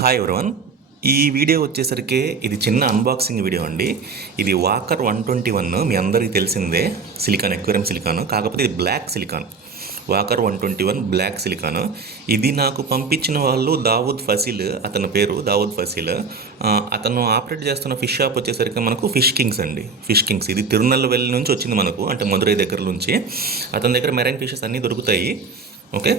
Hi everyone. ఈ video వచ్చేసరికి ఇది చిన్న అన్బాక్సింగ్ వీడియో అండి. ఇది వాకర్ 121 మీ అందరికీ తెలిసిందే, సిలికాన్ ఎక్వేరియం సిలికాన్. కాకపోతే ఇది black silicone, Wacker 121 black silicone. ఇది నాకు పంపించిన వాళ్ళు దావూద్ ఫసీల్, అతని పేరు దావూద్ ఫసీల్. అతను ఆపరేట్ చేస్తున్న ఫిష్ షాప్ వచ్చేసరికి మనకు ఫిష్ కింగ్స్ అండి. ఫిష్ కింగ్స్ ఇది తిరునల్వేలి నుంచి వచ్చింది మనకు, అంటే మధురై దగ్గర నుంచి. అతని దగ్గర మెరైన్ ఫిషెస్ అన్నీ దొరుకుతాయి. ఓకే,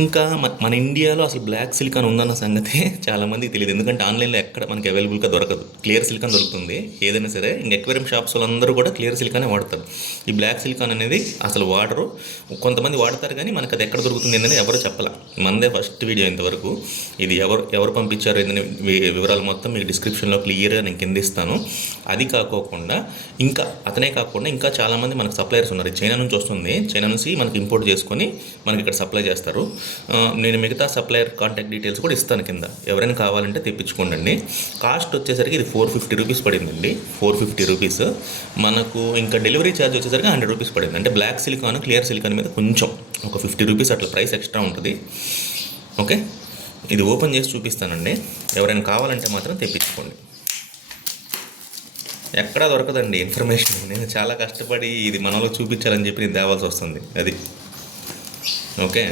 ఇంకా మన ఇండియాలో అసలు బ్లాక్ సిలికాన్ ఉందన్న సంగతి చాలామందికి తెలియదు. ఎందుకంటే ఆన్లైన్లో ఎక్కడ మనకి అవైలబుల్గా దొరకదు. క్లియర్ సిలికాన్ దొరుకుతుంది ఏదైనా సరే. ఇంక ఎక్వేరియం షాప్స్ వాళ్ళందరూ కూడా క్లియర్ సిలికానే వాడతారు. ఈ బ్లాక్ సిలికాన్ అనేది అసలు వాడరు. కొంతమంది వాడతారు కానీ మనకు అది ఎక్కడ దొరుకుతుంది అనేది ఎవరు చెప్పాల. మనదే ఫస్ట్ వీడియో ఇంతవరకు. ఇది ఎవరు పంపించారు ఏంటనే వివరాలు మొత్తం మీకు డిస్క్రిప్షన్లో క్లియర్గా నేను కింద ఇస్తాను. అది కాకోకుండా అతనే కాకుండా ఇంకా చాలామంది మనకు సప్లయర్స్ ఉన్నారు. చైనా నుంచి వస్తుంది, చైనా నుంచి మనకి ఇంపోర్ట్ చేసుకొని మనకి ఇక్కడ సప్లై చేస్తారు. నేను మిగతా సప్లయర్ కాంటాక్ట్ డీటెయిల్స్ కూడా ఇస్తాను కింద. ఎవరైనా కావాలంటే తెప్పించుకోండి. కాస్ట్ వచ్చేసరికి ఇది 450 రూపీస్ పడిందండి. 450 రూపీస్. మనకు ఇంకా డెలివరీ ఛార్జ్ వచ్చేసరికి 100 రూపీస్ పడింది. అంటే బ్లాక్ సిలికాన్ క్లియర్ సిలికాన్ మీద కొంచెం ఒక 50 రూపీస్ అట్లా ప్రైస్ ఎక్స్ట్రా ఉంటుంది. ఓకే, ఇది ఓపెన్ చేసి చూపిస్తానండి. ఎవరైనా కావాలంటే మాత్రం తెప్పించుకోండి. ఎక్కడా దొరకదండి ఇన్ఫర్మేషన్. నేను చాలా కష్టపడి ఇది మనలో చూపించాలని చెప్పి నేను తేవాల్సి వస్తుంది. అది ఓకే,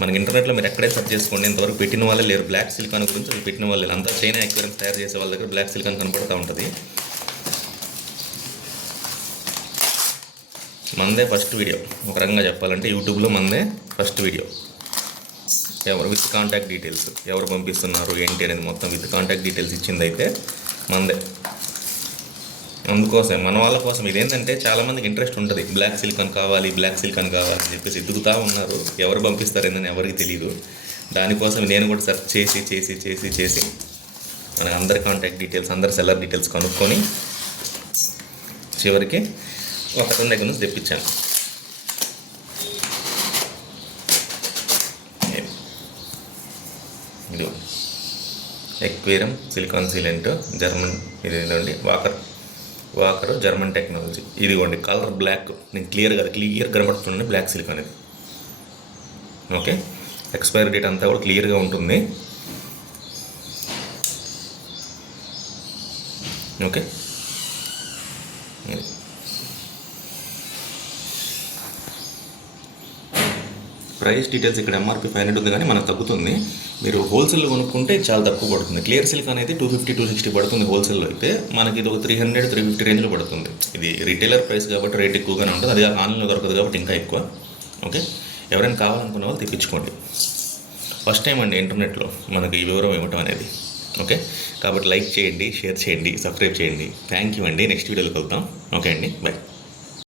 మనకి ఇంటర్నెట్లో మీరు ఎక్కడే సెర్చ్ చేసుకోండి. ఇంతవరకు పెట్టిన వాళ్ళే లేరు బ్లాక్ సిలికాన్ గురించి. అది పెట్టిన వాళ్ళు అంతా చైనా ఎక్వేరియం తయారు చేసే వాళ్ళ దగ్గర బ్లాక్ సిలికాన్ కనపడుతూ ఉంటుంది. మనదే ఫస్ట్ వీడియో, ఒక రకంగా చెప్పాలంటే యూట్యూబ్లో మనదే ఫస్ట్ వీడియో. ఎవరు విత్ కాంటాక్ట్ డీటెయిల్స్, ఎవరు పంపిస్తున్నారు ఏంటి అనేది మొత్తం విత్ కాంటాక్ట్ డీటెయిల్స్ ఇచ్చింది అయితే మనదే. అందుకోసం మన వాళ్ళ కోసం ఇదేంటంటే చాలామందికి ఇంట్రెస్ట్ ఉంటుంది. బ్లాక్ సిలికాన్ కావాలి అని చెప్పేసి ఎదుగుతూ ఉన్నారు. ఎవరు పంపిస్తారేందని ఎవరికి తెలియదు. దానికోసం నేను కూడా సెర్చ్ చేసి మనకు అందరి కాంటాక్ట్ డీటెయిల్స్, అందరి సెల్లర్ డీటెయిల్స్ కనుక్కొని చివరికి ఒకరి దగ్గర నుంచి తెప్పించాను. ఇది ఎక్వేరియం సిలికాన్ సీలెంట్ జర్మన్, ఇదేంటండి వాకర్ జర్మన్ టెక్నాలజీ. ఇదిగోండి కలర్ బ్లాక్, నేను క్లియర్ కనబడుతుందండి బ్లాక్ సిలికాన్ ఇది. ఓకే, ఎక్స్పైరీ డేట్ అంతా కూడా క్లియర్గా ఉంటుంది. ఓకే, ప్రైస్ డీటెయిల్స్ ఇక్కడ ఎంఆర్పి 500 ఉంది కానీ మనకు తగ్గుతుంది. మీరు హోల్సేల్లో కొనుక్కుంటే చాలా తక్కువ పడుతుంది. క్లియర్ సిలికాన్ అయితే 250, 260 పడుతుంది హోల్సేల్లో అయితే. మనకి ఇది ఒక 300, 350 రేంజ్లో పడుతుంది. ఇది రిటైలర్ ప్రైస్ కాబట్టి రేట్ ఎక్కువగానే ఉంటుంది. అది ఆన్లైన్లో దొరకదు కాబట్టి ఇంకా ఎక్కువ. ఓకే, ఎవరైనా కావాలనుకున్న వాళ్ళు తెప్పించుకోండి. ఫస్ట్ టైం అండి ఇంటర్నెట్లో మనకి ఈ వివరం ఇవ్వటం అనేది. ఓకే, కాబట్టి లైక్ చేయండి, షేర్ చేయండి, సబ్స్క్రైబ్ చేయండి. థ్యాంక్ యూ అండి. నెక్స్ట్ వీడియోలో కలుద్దాం. ఓకే అండి, బాయ్.